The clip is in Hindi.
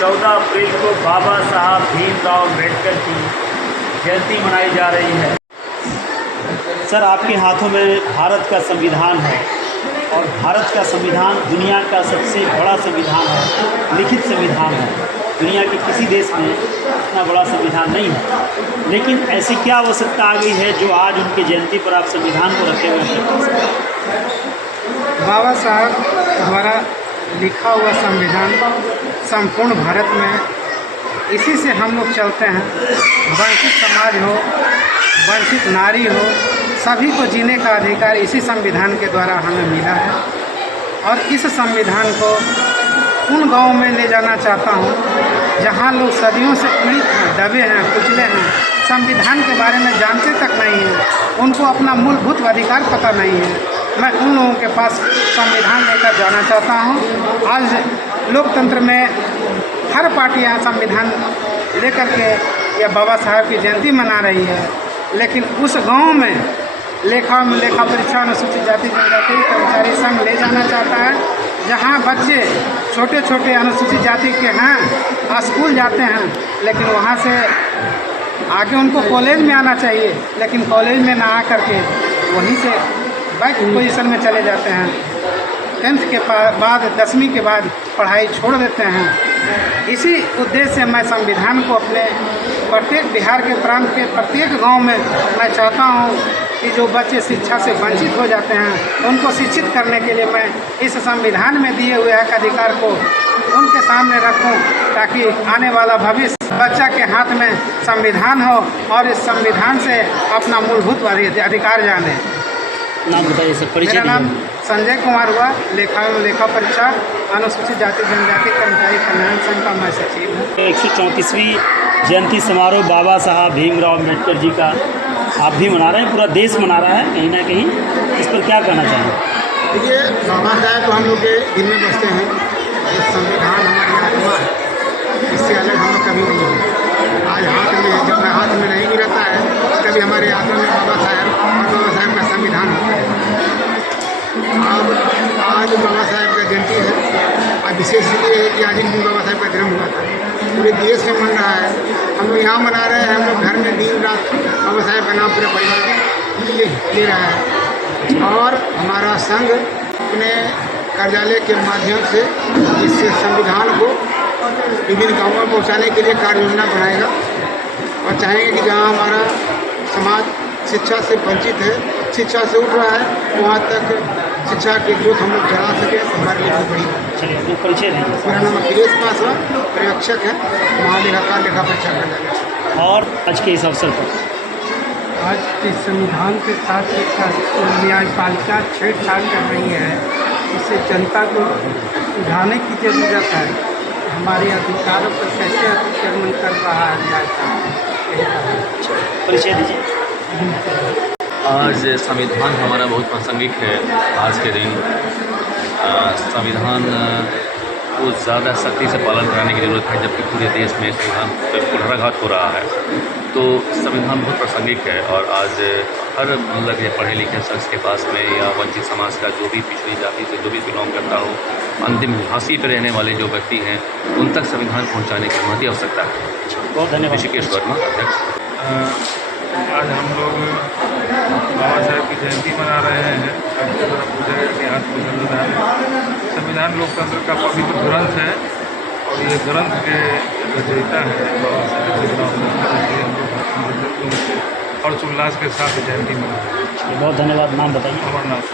14 अप्रैल को बाबा साहब भीमराव अम्बेडकर की जयंती मनाई जा रही है। सर, आपके हाथों में भारत का संविधान है और भारत का संविधान दुनिया का सबसे बड़ा संविधान है, लिखित संविधान है। दुनिया के किसी देश में इतना बड़ा संविधान नहीं है, लेकिन ऐसी क्या आवश्यकता आ गई है जो आज उनकी जयंती पर आप संविधान को रखे हुए हैं? बाबा साहब द्वारा लिखा हुआ संविधान संपूर्ण भारत में, इसी से हम लोग चलते हैं। वंचित समाज हो, वंचित नारी हो, सभी को जीने का अधिकार इसी संविधान के द्वारा हमें मिला है। और इस संविधान को उन गाँव में ले जाना चाहता हूँ जहाँ लोग सदियों से पीड़ित हैं, दबे हैं, कुचले हैं, संविधान के बारे में जानते तक नहीं हैं, उनको अपना मूलभूत अधिकार पता नहीं है। मैं उन लोगों के पास संविधान लेकर जाना चाहता हूँ। आज लोकतंत्र में हर पार्टियाँ संविधान लेकर के या बाबा साहब की जयंती मना रही है, लेकिन उस गांव में लेखा परीक्षा अनुसूचित जाति जनजाति कर्मचारी संघ ले जाना चाहता है, जहां बच्चे छोटे छोटे अनुसूचित जाति के हैं, स्कूल जाते हैं, लेकिन वहां से आगे उनको कॉलेज में आना चाहिए, लेकिन कॉलेज में ना आ करके वहीं से बैक पोजीशन में चले जाते हैं। 10th के बाद 10वीं के बाद पढ़ाई छोड़ देते हैं। इसी उद्देश्य से मैं संविधान को अपने प्रत्येक बिहार के प्रांत के प्रत्येक गांव में मैं चाहता हूं कि जो बच्चे शिक्षा से वंचित हो जाते हैं उनको शिक्षित करने के लिए मैं इस संविधान में दिए हुए हक अधिकार को उनके सामने रखूं, ताकि आने वाला भविष्य बच्चा के हाथ में संविधान हो और इस संविधान से अपना मूलभूत अधिकार जाने। नाम बताइए सर, परिचय। मेरा नाम संजय कुमार हुआ, लेखा परीक्षा अनुसूचित जाति जनजाति कर्मचारी कल्याण संघ का मैं सचिव हूँ। 134वीं जयंती समारोह बाबा साहब भीमराव अम्बेडकर जी का आप भी मना रहे हैं, पूरा देश मना रहा है कहीं ना कहीं, इस पर क्या कहना चाहेंगे? देखिए, बाबा साहब तो हम लोग के दिल में बसते हैं। ये संविधान हमारी आत्मा है, इससे अलग हम लोग कभी नहीं हैं। आज हाथ में, जब हाथ में नहीं भी रहता है, कभी हमारे आत्मा में बाबा साहब और बाबा साहब का संविधान होता है। अब आज बाबा साहब का जयंती है, आज विशेष इसलिए है कि आज इन दिन बाबा साहब का जन्म हुआ था। पूरे देश में मन रहा है, हम लोग यहाँ मना रहे हैं, हम लोग घर में दिन रात बाबा साहब का नाम पूरे परिवार ले रहा है। और हमारा संघ अपने कार्यालय के माध्यम से इस संविधान को विभिन्न गाँवों में पहुँचाने के लिए कार्य योजना बनाएगा और चाहेंगे कि जहाँ हमारा समाज शिक्षा से वंचित है, शिक्षा से उठ रहा है, वहाँ तक शिक्षा की जोत हम लोग चला सके, हमारे लिए बहुत बड़ी। परिचय दीजिए। मेरा नाम अखिलेश पासवान, पर्यवेक्षक है, महालेखाकार लेखा परीक्षा कार्यालय। और आज के इस अवसर पर आज के संविधान के साथ न्यायपालिका छेड़छाड़ कर रही है, इससे जनता को सुधारने की जरूरत है। हमारे अधिकारों पर कैसे अतिक्रमण कर रहा है न्यायपालिका। परिचय दीजिए। आज संविधान हमारा बहुत प्रासंगिक है। आज के दिन संविधान को ज़्यादा सख्ती से पालन कराने की ज़रूरत है, जबकि पूरे देश में संविधान पर कुठाराघात हो रहा है। तो संविधान बहुत प्रासंगिक है और आज हर मतलब ये पढ़े लिखे शख्स के पास में या वंचित समाज का जो भी पिछड़ी जाति से जो भी बिलोंग करता हो, अंतिम फांसी पर रहने वाले जो व्यक्ति हैं, उन तक संविधान पहुँचाने की बहुत ही आवश्यकता है। बहुत धन्यवाद। ऋषिकेश वर्मा, अध्यक्ष। आज हम लोग बाबा साहब की जयंती मना रहे हैं। संविधान लोकतंत्र का पवित्र ग्रंथ है और ये ग्रंथ के रचयिता है बाबा साहब भीमराव। हर्षोल्लास के साथ जयंती मना रहे हैं। बहुत धन्यवाद। नाम बताइए। अमरनाथ।